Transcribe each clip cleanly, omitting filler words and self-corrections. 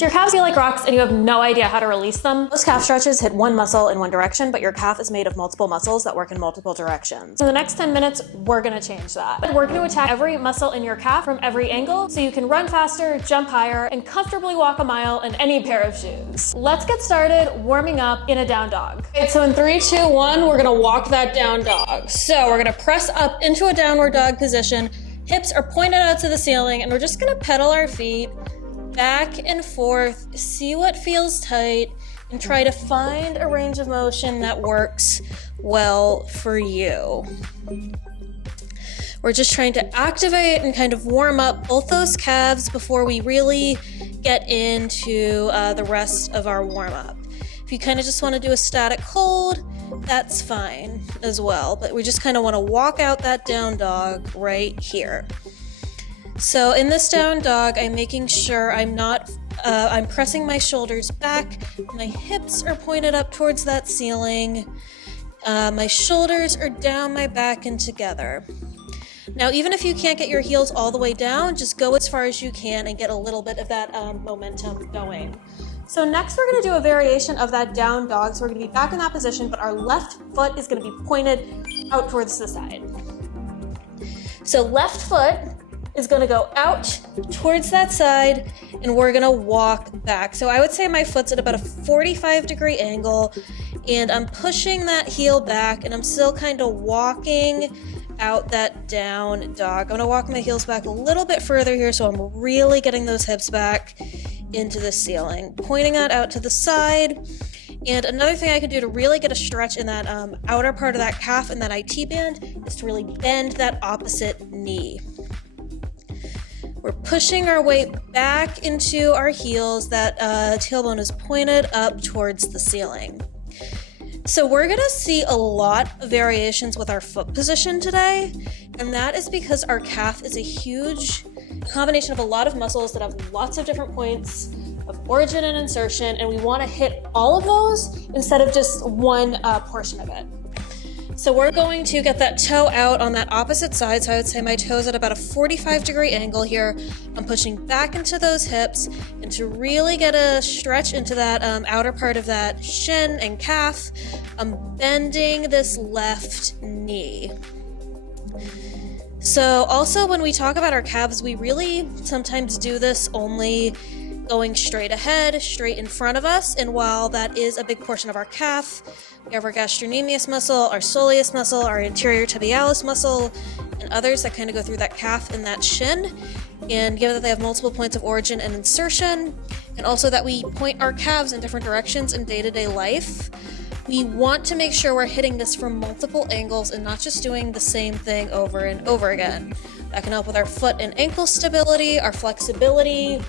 If your calves feel like rocks and you have no idea how to release them, most calf stretches hit one muscle in one direction, but your calf is made of multiple muscles that work in multiple directions. In the next 10 minutes, we're gonna change that. We're gonna attack every muscle in your calf from every angle so you can run faster, jump higher, and comfortably walk a mile in any pair of shoes. Let's get started warming up in a down dog. Okay, so in 3, 2, 1, we're gonna walk that down dog. So we're gonna press up into a downward dog position. Hips are pointed out to the ceiling, and we're just gonna pedal our feet back and forth, see what feels tight, and try to find a range of motion that works well for you. We're just trying to activate and kind of warm up both those calves before we really get into the rest of our warm-up. If you kind of just want to do a static hold, that's fine as well, but we just kind of want to walk out that down dog right here. So in this down dog, I'm making sure I'm pressing my shoulders back, my hips are pointed up towards that ceiling, my shoulders are down my back and together. Now, even if you can't get your heels all the way down, just go as far as you can and get a little bit of that momentum going. So next we're gonna do a variation of that down dog. So we're gonna be back in that position, but our left foot is gonna be pointed out towards the side. So left foot is gonna go out towards that side, and we're gonna walk back. So I would say my foot's at about a 45-degree angle, and I'm pushing that heel back, and I'm still kind of walking out that down dog. I'm gonna walk my heels back a little bit further here, so I'm really getting those hips back into the ceiling, pointing that out to the side. And another thing I could do to really get a stretch in that outer part of that calf and that IT band is to really bend that opposite knee. We're pushing our weight back into our heels. That tailbone is pointed up towards the ceiling. So we're gonna see a lot of variations with our foot position today, and that is because our calf is a huge combination of a lot of muscles that have lots of different points of origin and insertion, and we wanna hit all of those instead of just one portion of it. So we're going to get that toe out on that opposite side. So I would say my toe's at about a 45-degree angle here. I'm pushing back into those hips, and to really get a stretch into that outer part of that shin and calf, I'm bending this left knee. So also when we talk about our calves, we really sometimes do this only going straight ahead, straight in front of us. And while that is a big portion of our calf, we have our gastrocnemius muscle, our soleus muscle, our anterior tibialis muscle, and others that kind of go through that calf and that shin. And given that they have multiple points of origin and insertion, and also that we point our calves in different directions in day-to-day life, we want to make sure we're hitting this from multiple angles and not just doing the same thing over and over again. That can help with our foot and ankle stability, our flexibility,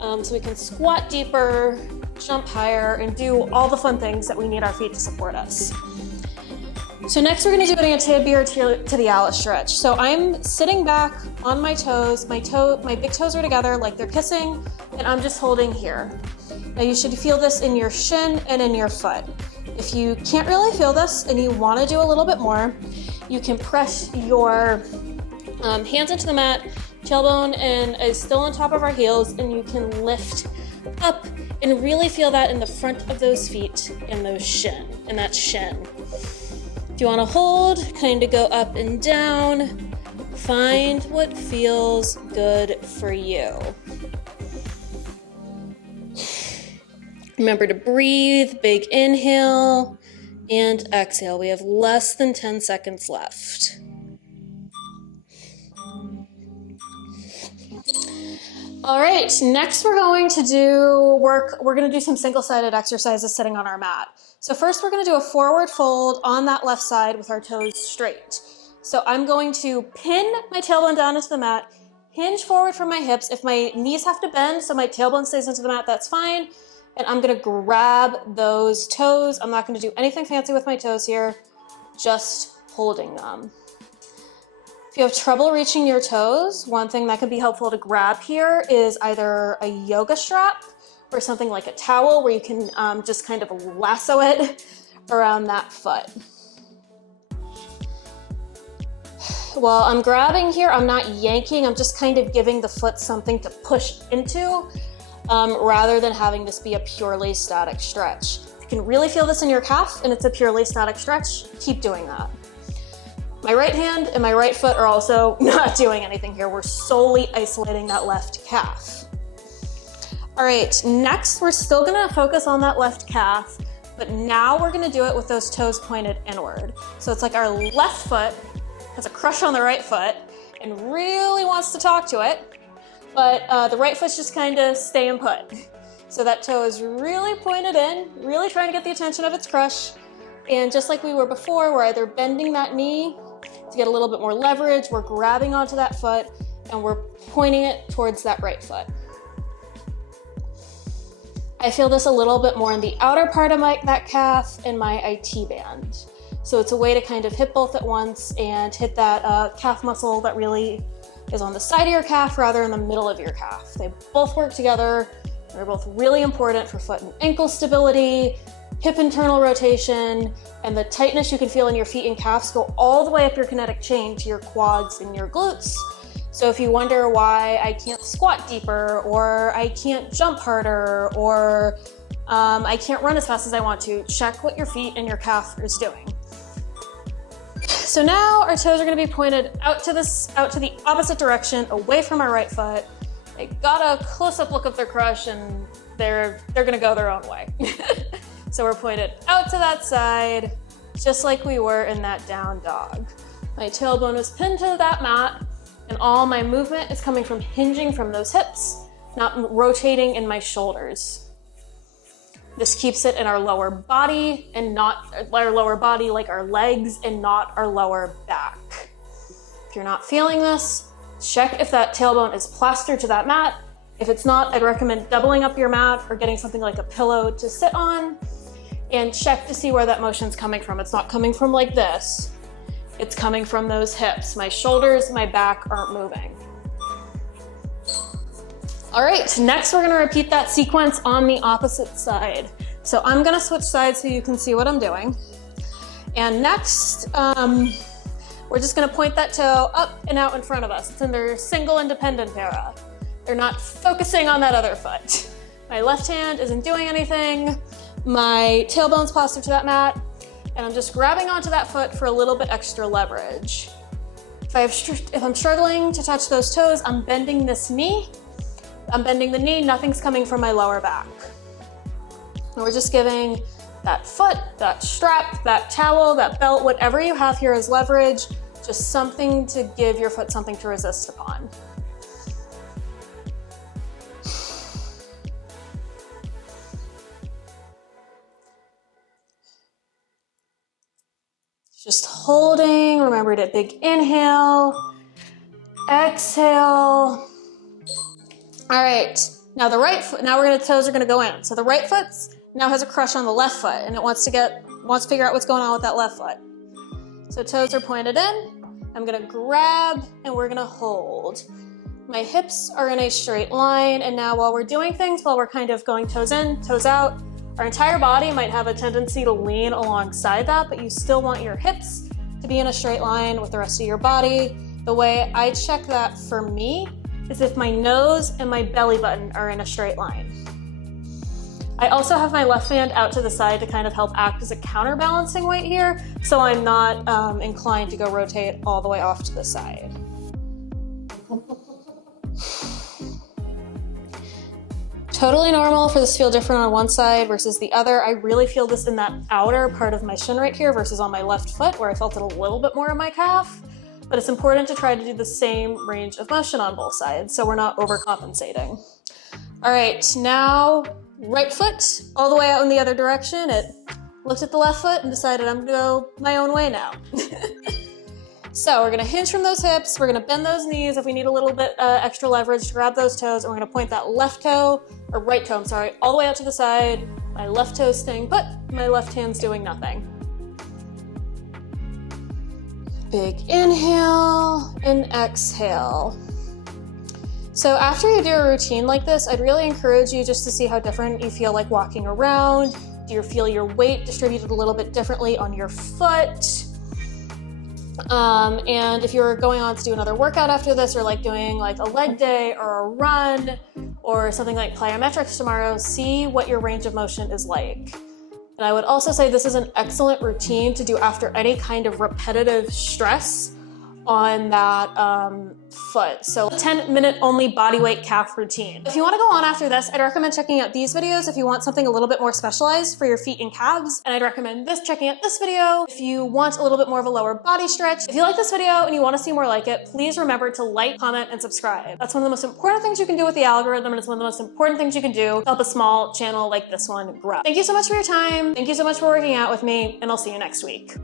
so we can squat deeper, jump higher, and do all the fun things that we need our feet to support us. So next we're gonna do an anterior tibialis stretch. So I'm sitting back on my toes, my big toes are together like they're kissing, and I'm just holding here. Now you should feel this in your shin and in your foot. If you can't really feel this and you wanna do a little bit more, you can press your hands into the mat, tailbone is still on top of our heels, and you can lift up and really feel that in the front of those feet and that shin. If you want to hold, kind of go up and down, find what feels good for you. Remember to breathe, big inhale and exhale. We have less than 10 seconds left. All right, next we're going to do some single-sided exercises sitting on our mat. So first we're gonna do a forward fold on that left side with our toes straight. So I'm going to pin my tailbone down into the mat, hinge forward from my hips. If my knees have to bend so my tailbone stays into the mat, that's fine. And I'm gonna grab those toes. I'm not gonna do anything fancy with my toes here, just holding them. If you have trouble reaching your toes, one thing that could be helpful to grab here is either a yoga strap or something like a towel where you can just kind of lasso it around that foot. While I'm grabbing here, I'm not yanking, I'm just kind of giving the foot something to push into. rather than having this be a purely static stretch. If you can really feel this in your calf and it's a purely static stretch, keep doing that. My right hand and my right foot are also not doing anything here. We're solely isolating that left calf. All right, next we're still gonna focus on that left calf, but now we're gonna do it with those toes pointed inward. So it's like our left foot has a crush on the right foot and really wants to talk to it, but the right foot's just kind of staying put. So that toe is really pointed in, really trying to get the attention of its crush. And just like we were before, we're either bending that knee to get a little bit more leverage, we're grabbing onto that foot, and we're pointing it towards that right foot. I feel this a little bit more in the outer part of that calf and my IT band. So it's a way to kind of hit both at once and hit that calf muscle that really is on the side of your calf rather in the middle of your calf. They both work together. They're both really important for foot and ankle stability, hip internal rotation, and the tightness you can feel in your feet and calves go all the way up your kinetic chain to your quads and your glutes. So if you wonder why I can't squat deeper, or I can't jump harder, or I can't run as fast as I want to, check what your feet and your calf is doing. So now our toes are gonna be pointed out to the opposite direction, away from our right foot. They got a close-up look of their crush and they're gonna go their own way. So we're pointed out to that side, just like we were in that down dog. My tailbone is pinned to that mat, and all my movement is coming from hinging from those hips, not rotating in my shoulders. This keeps it in our lower body and not our lower body, like our legs, and not our lower back. If you're not feeling this, check if that tailbone is plastered to that mat. If it's not, I'd recommend doubling up your mat or getting something like a pillow to sit on, and check to see where that motion's coming from. It's not coming from like this. It's coming from those hips. My shoulders, my back aren't moving. All right, next we're gonna repeat that sequence on the opposite side. So I'm gonna switch sides so you can see what I'm doing. And next, we're just gonna point that toe up and out in front of us. It's in their single independent para. They're not focusing on that other foot. My left hand isn't doing anything. My tailbone's plastered to that mat, and I'm just grabbing onto that foot for a little bit extra leverage. If I'm struggling to touch those toes, I'm bending this knee. I'm bending the knee, nothing's coming from my lower back. And we're just giving that foot, that strap, that towel, that belt, whatever you have here as leverage, just something to give your foot something to resist upon. Just holding, remember to big inhale, exhale. All right, now the right foot, toes are gonna go in. So the right foot now has a crush on the left foot and it wants to figure out what's going on with that left foot. So toes are pointed in, I'm gonna grab and we're gonna hold. My hips are in a straight line, and now while we're doing things, while we're kind of going toes in, toes out, our entire body might have a tendency to lean alongside that, but you still want your hips to be in a straight line with the rest of your body. The way I check that for me is if my nose and my belly button are in a straight line. I also have my left hand out to the side to kind of help act as a counterbalancing weight here, so I'm not inclined to go rotate all the way off to the side. Totally normal for this to feel different on one side versus the other. I really feel this in that outer part of my shin right here versus on my left foot where I felt it a little bit more in my calf. But it's important to try to do the same range of motion on both sides so we're not overcompensating. All right, now right foot all the way out in the other direction. It looked at the left foot and decided I'm gonna go my own way now. So we're gonna hinge from those hips, we're gonna bend those knees if we need a little bit extra leverage to grab those toes, and we're gonna point that right toe, all the way out to the side. My left toe's staying put, my left hand's doing nothing. Big inhale and exhale. So after you do a routine like this, I'd really encourage you just to see how different you feel like walking around. Do you feel your weight distributed a little bit differently on your foot? And if you're going on to do another workout after this, or like doing like a leg day or a run or something like plyometrics tomorrow, see what your range of motion is like. And I would also say this is an excellent routine to do after any kind of repetitive stress on that foot. So 10-minute only bodyweight calf routine. If you want to go on after this, I'd recommend checking out these videos if you want something a little bit more specialized for your feet and calves. And I'd recommend checking out this video if you want a little bit more of a lower body stretch. If you like this video and you want to see more like it, please remember to like, comment, and subscribe. That's one of the most important things you can do with the algorithm, and it's one of the most important things you can do to help a small channel like this one grow. Thank you so much for your time. Thank you so much for working out with me, and I'll see you next week.